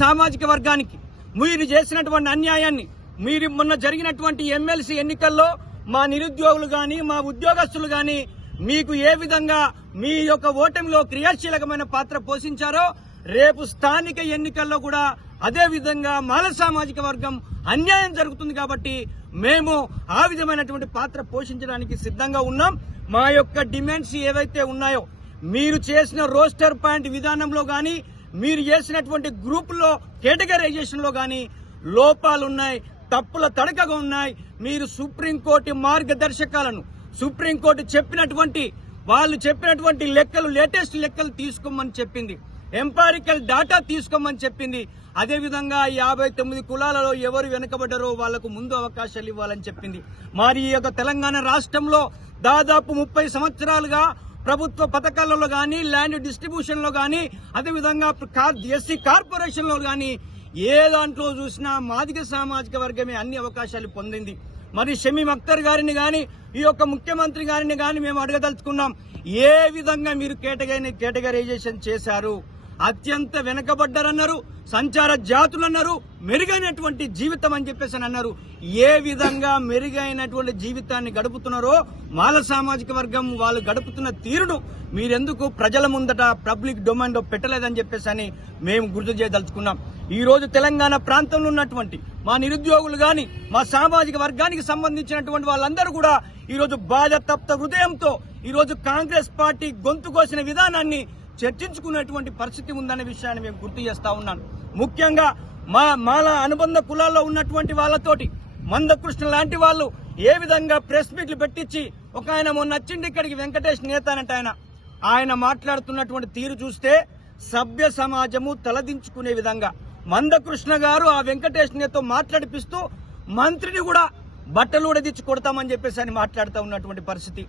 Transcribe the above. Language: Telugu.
సామాజిక వర్గానికి మీరు చేసినటువంటి అన్యాయాన్ని, మీరు మొన్న జరిగినటువంటి ఎమ్మెల్సీ ఎన్నికల్లో మా నిరుద్యోగులు గాని, మా ఉద్యోగస్తులు గాని మీకు ఏ విధంగా మీ యొక్క ఓటమిలో క్రియాశీలకమైన పాత్ర పోషించారో రేపు స్థానిక ఎన్నికల్లో కూడా అదే విధంగా మాల సామాజిక వర్గం అన్యాయం జరుగుతుంది కాబట్టి మేము ఆ విధమైనటువంటి పాత్ర పోషించడానికి సిద్ధంగా ఉన్నాం. మా యొక్క డిమాండ్స్ ఏవైతే ఉన్నాయో, మీరు చేసిన రోస్టర్ పాయింట్ విధానంలో గాని, మీరు చేసినటువంటి గ్రూపుల్లో కేటగరైజేషన్ లో గాని లోపాలున్నాయి, తప్పుల తడకగా ఉన్నాయి. మీరు సుప్రీంకోర్టు మార్గదర్శకాలను, సుప్రీంకోర్టు వాళ్ళు చెప్పినటువంటి లెక్కలు, లేటెస్ట్ లెక్కలు తీసుకోమని చెప్పింది, ఎంపారికల్ డాటా తీసుకోమని చెప్పింది. అదేవిధంగా 59 కులాలలో ఎవరు వెనుకబడ్డారో వాళ్లకు ముందు అవకాశాలు ఇవ్వాలని చెప్పింది. మరి ఈ యొక్క తెలంగాణ రాష్ట్రంలో దాదాపు 30 సంవత్సరాలుగా ప్రభుత్వ పథకాలలో గాని, ల్యాండ్ డిస్ట్రిబ్యూషన్ లో గాని, అదేవిధంగా ఎస్సీ కార్పొరేషన్ లో గాని ఏ దాంట్లో చూసినా మాదిగ సామాజిక వర్గమే అన్ని అవకాశాలు పొందింది. మరి షమీం అఖ్తర్ గారిని గాని, ఈ యొక్క ముఖ్యమంత్రి గారిని గాని మేము అడగదలుచుకున్నాం, ఏ విధంగా మీరు కేటగరైజేషన్ చేశారు? అత్యంత వెనుకబడ్డారన్నారు, సంచార జాతులన్నారు, మెరుగైనటువంటి జీవితం అని చెప్పేసి అన్నారు. ఏ విధంగా మెరుగైనటువంటి జీవితాన్ని గడుపుతున్నారో మాల సామాజిక వర్గం వాళ్ళు గడుపుతున్న తీరును మీరెందుకు ప్రజల ముందట పబ్లిక్ డొమైన్ లో పెట్టలేదని చెప్పేసి మేము గుర్తు చేయదలుచుకున్నాం. ఈ రోజు తెలంగాణ ప్రాంతంలో ఉన్నటువంటి మా నిరుద్యోగులు గాని, మా సామాజిక వర్గానికి సంబంధించినటువంటి వాళ్ళందరూ కూడా ఈ రోజు బాధతప్త హృదయంతో ఈ రోజు కాంగ్రెస్ పార్టీ గొంతు కోసిన విధానాన్ని చర్చించుకున్నటువంటి పరిస్థితి ఉందనే విషయాన్ని మేము గుర్తు చేస్తా ఉన్నాను. ముఖ్యంగా మాల అనుబంధ కులాల్లో ఉన్నటువంటి వాళ్ళతోటి మందకృష్ణ లాంటి వాళ్ళు ఏ విధంగా ప్రెస్ మీట్లు పెట్టించి, ఒక ఆయన మొన్న వచ్చిండి ఇక్కడికి, వెంకటేష్ నేత అనంట ఆయన మాట్లాడుతున్నటువంటి తీరు చూస్తే సభ్య సమాజము తలదించుకునే విధంగా మందకృష్ణ గారు ఆ వెంకటేష్ నేతతో మాట్లాడిపిస్తూ మంత్రిని కూడా బట్టలు ఉడదిచ్చి కొడతామని చెప్పేసి మాట్లాడుతూ ఉన్నటువంటి పరిస్థితి.